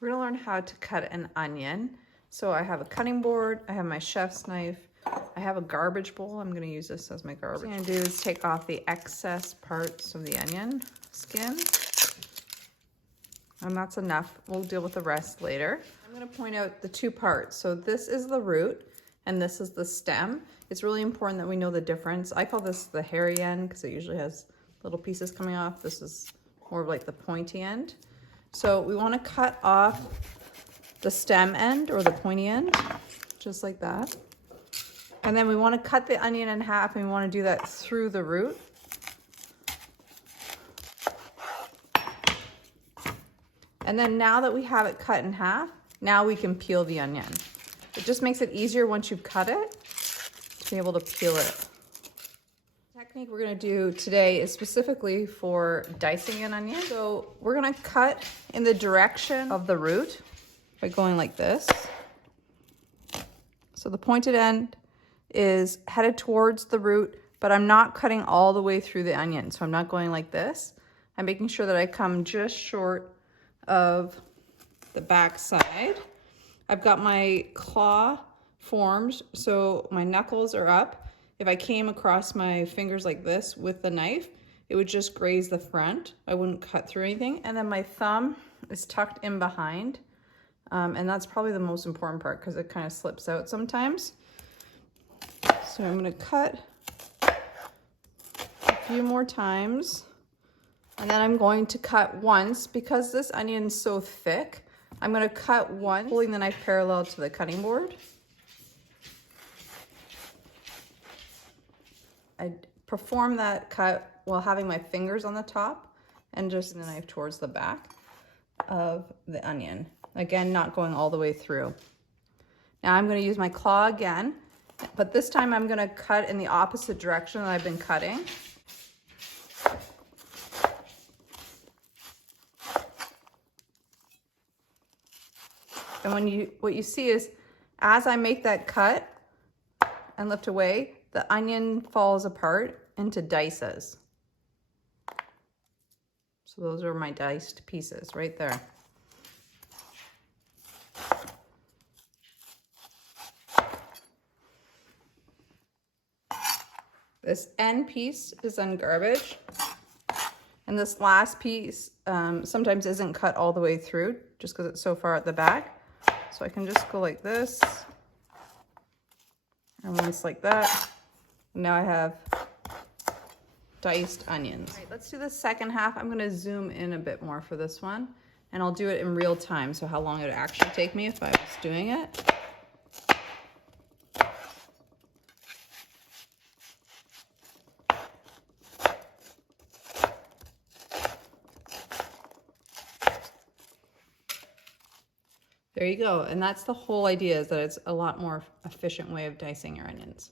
We're gonna learn how to cut an onion. So I have a cutting board, I have my chef's knife, I have a garbage bowl. I'm gonna use this as my garbage. What I'm gonna do is take off the excess parts of the onion skin. And that's enough. We'll deal with the rest later. I'm gonna point out the two parts. So this is the root and this is the stem. It's really important that we know the difference. I call this the hairy end because it usually has little pieces coming off. This is more of like the pointy end. So we want to cut off the stem end or the pointy end, just like that. And then we want to cut the onion in half, and we want to do that through the root. And then now that we have it cut in half, now we can peel the onion. It just makes it easier once you've cut it to be able to peel it. The technique we're going to do today is specifically for dicing an onion. So we're going to cut in the direction of the root by going like this. So the pointed end is headed towards the root, but I'm not cutting all the way through the onion. So I'm not going like this. I'm making sure that I come just short of the back side. I've got my claw formed, so my knuckles are up. If I came across my fingers like this with the knife, it would just graze the front. I wouldn't cut through anything. And then my thumb is tucked in behind. And that's probably the most important part because it kind of slips out sometimes. So I'm gonna cut a few more times. And then I'm going to cut once because this onion is so thick. I'm gonna cut once, holding the knife parallel to the cutting board. I perform that cut while having my fingers on the top and just the knife towards the back of the onion. Again, not going all the way through. Now I'm gonna use my claw again, but this time I'm gonna cut in the opposite direction that I've been cutting. And what you see is, as I make that cut and lift away, the onion falls apart into dices. So those are my diced pieces right there. This end piece is in garbage. And this last piece sometimes isn't cut all the way through just because it's so far at the back. So I can just go like this, and once like that. And now I have diced onions. All right, let's do the second half. I'm gonna zoom in a bit more for this one, and I'll do it in real time, so how long it would actually take me if I was doing it. There you go. And that's the whole idea, is that it's a lot more efficient way of dicing your onions.